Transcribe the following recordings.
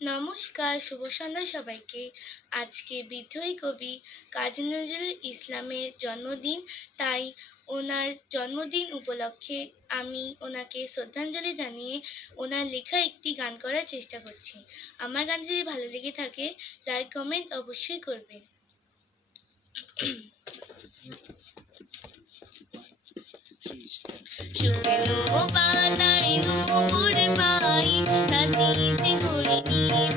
নমস্কার, শুভ সন্ধ্যা সবাইকে। আজকে বিদ্রোহী কবি কাজী নজরুল ইসলামের জন্মদিন, তাই ওনার জন্মদিন উপলক্ষে আমি ওনাকে শ্রদ্ধাঞ্জলি জানিয়ে ওনার লেখা একটি গান করার চেষ্টা করছি। আমার গান যদি ভালো লেগে থাকে লাইক কমেন্ট অবশ্যই করবেন। শুকনো পাতায় নূপুর পাই, নাচিছে ঘূর্ণি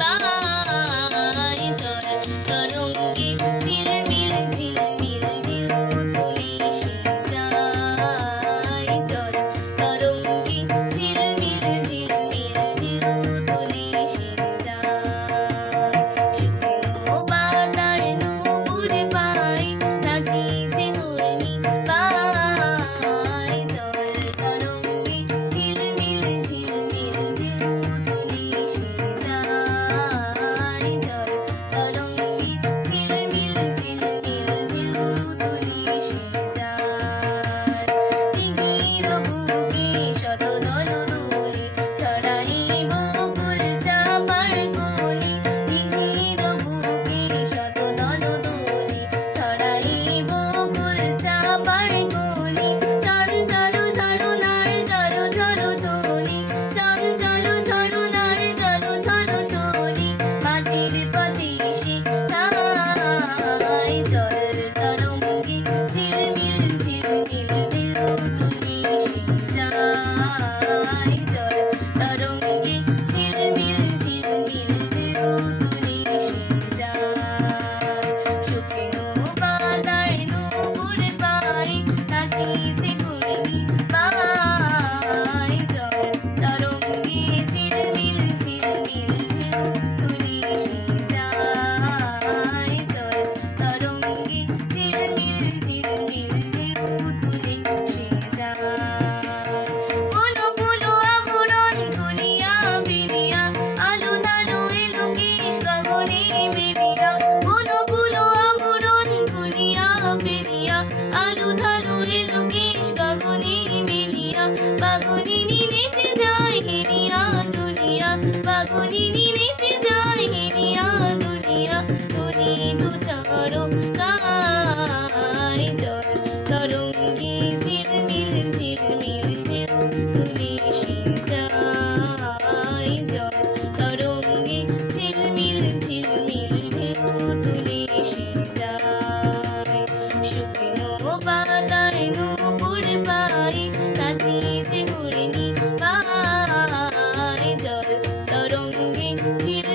বাই, জল তরঙ্গে ঝিলমিল ঝিলমিল ঢেউ তুলে সে যায়, জল তরঙ্গে ঝিলমিল ঝিলমিল ঢেউ তুলে সে যায়। শুকনো পাতায় নূপুর পাই, নাচিছে ঘূর্ণি বাই, জল তরঙ্গে ঝিলমিল ঝিলমিল ঢেউ তুলে সে যায়, জল তরঙ্গে ঝিলমিল ঝিলমিল ঢেউ তুলে সে যায়। দিঘির বুকে শত দল দোলে, ছড়াই বকুল চাঁপার কলি, দিঘির বুকে শত দল দোলে, ছড়াই বকুল চাঁপার কলি, চঞ্চল ঝরনার জল ঝল ঝলি, চঞ্চল ঝরনার জল ঝল ঝলি, মাটির পথে সে ঠাই, জল তরঙ্গে ঝিলমিল ঝিলমিল ঢেউ তুলে সে যায়, জল তরঙ্গে ঝিলমিল ঝিলমিল ঢেউ তুলে সে যায়। শুকনো পাতায় নূপুর পাই, নাচিছে ঘূর্ণি বাই, জল তরঙ্গে ঝিলমিল ঝিলমিল ঢেউ তুলে সে যায়, জল তরঙ্গে ঝিলমিল ঝিলমিল ঢেউ তুলে সে যায়। ফুলো ফুলো আবরণ খুলিয়া বেরিয়া, আলো ধালো এলো কেশ গগনে বেরিয়া, ফুলো ফুলো আবরণ খুলিয়া বেরিয়া, আলো ধালো এলো কেশ গগনে বেরিয়া, বাগনিনী নেচে যায় হেরিয়া দুনিয়া, বাগনিনী নেচে যায় হেরিয়া দুনিয়া, ধনী দুচার গায়, জল তরঙ্গে ঝিলমিল ঝিলমিল ঢেউ তুলে সে যায়, জল তরঙ্গে ঝিলমিল ঝিলমিল ঢেউ তুলে সে যায়। শুকনো পাতায় নূপুর পাই, নাচিছে ঘূর্ণি বাই, জল তরঙ্গে ঝিল